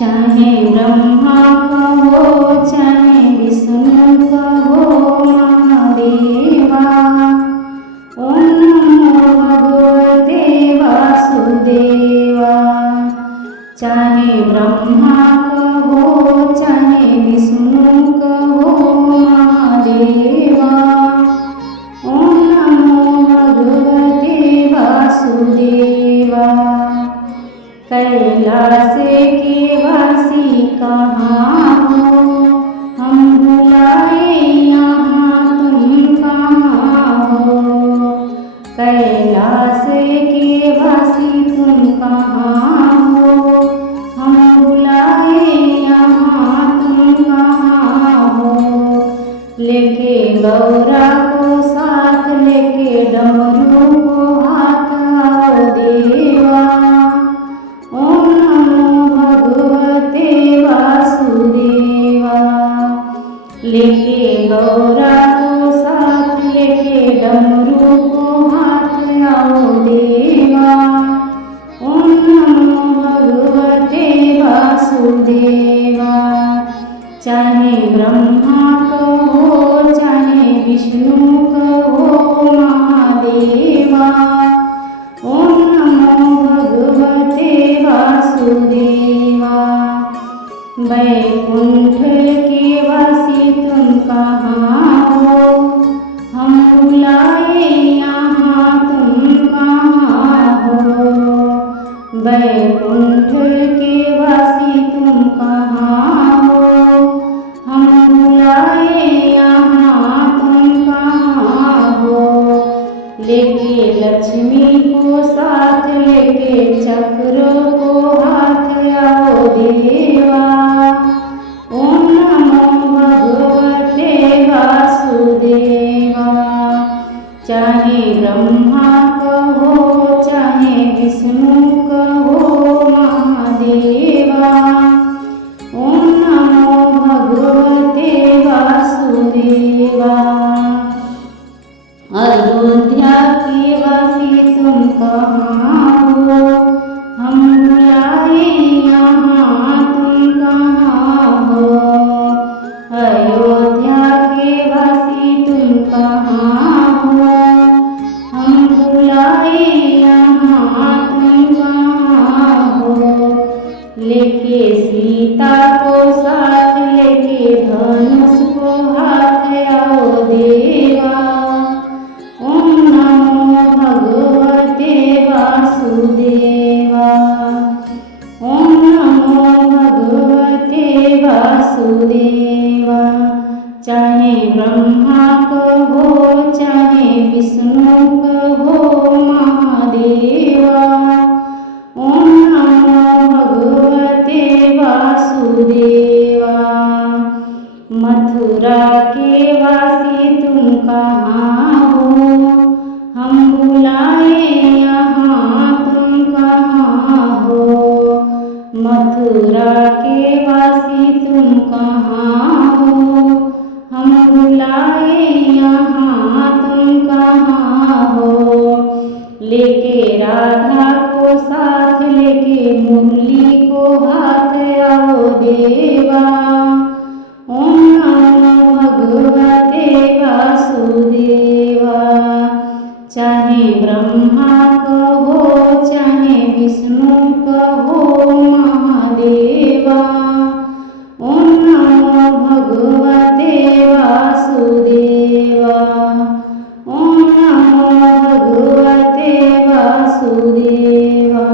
चाहे ब्रह्मा कहो चाहे विष्णु कहो महादेवा। ओम नमो भगवते वासुदेवा। चाहे ब्रह्मा कहो चाहे विष्णु कहो महादेवा। ओम नमो भगवते वासुदेवा। कैलाश के वासी कहाँ हो, हम बुलाए यहाँ तुम कहाँ हो। कैलाश के वासी तुम कहाँ हो, हम बुलाए यहाँ तुम कहाँ हो। लेके गौरा को साथ लेके डमरू को हाथ आओ देवा। ओम नमो भगवते वासुदेवा। लेके गौरा को साथ लेके डमरू को हाथ आओ देवा। ओम नमो भगवते वासुदेवा। चाहे ब्रह्मा कहो चाहे विष्णु कहो महादेवा। ओम नमो भगवते वासुदेवा। वैकुंठ के वासी तुम कहाँ हो, हम बुलाए यहाँ तुम कहाँ हो। वैकुंठ के वासी तुम कहाँ हो, हम बुलाए यहाँ तुम कहाँ हो। लेके लक्ष्मी को साथ लेके चक्र को हाथ आओ देवा। ओम नमो भगवते वासुदेवा। चाहे ब्रह्मा कहो चाहे विष्णु कहो महादेवा। ओम नमो भगवते वासुदेवा। अयोध्या के वासी तुम कहाँ हो, हम बुलाए यहाँ तुम कहाँ हो। अयोध्या के वासी तुम कहाँ हो, हम बुलाए यहाँ तुम कहाँ हो। लेके सीता को साथ लेके धनुष को हाथ आओ देवा। ओम नमो भगवते वासुदेवा। ओम नमो भगवते वासुदेवा। चाहे ब्रह्मा कहो चाहे विष्णु कहो महादेवा। ओम नमो भगवते वासुदेवा। मथुरा के वासी तुम कहाँ हो, हम बुलाए यहाँ तुम कहाँ हो। मथुरा के वासी तुम कहाँ हो, हम बुलाए यहाँ तुम कहाँ हो। लेके राधा को साथ लेके मुरली को हाथ आओ देवा। ओम नमो भगवते वासुदेवा। चाहे ब्रह्मा कहो चाहे विष्णु कहो महादेवा। ओम नमो भगवते वासुदेवा। ओम नमो भगवते वासुदेवा।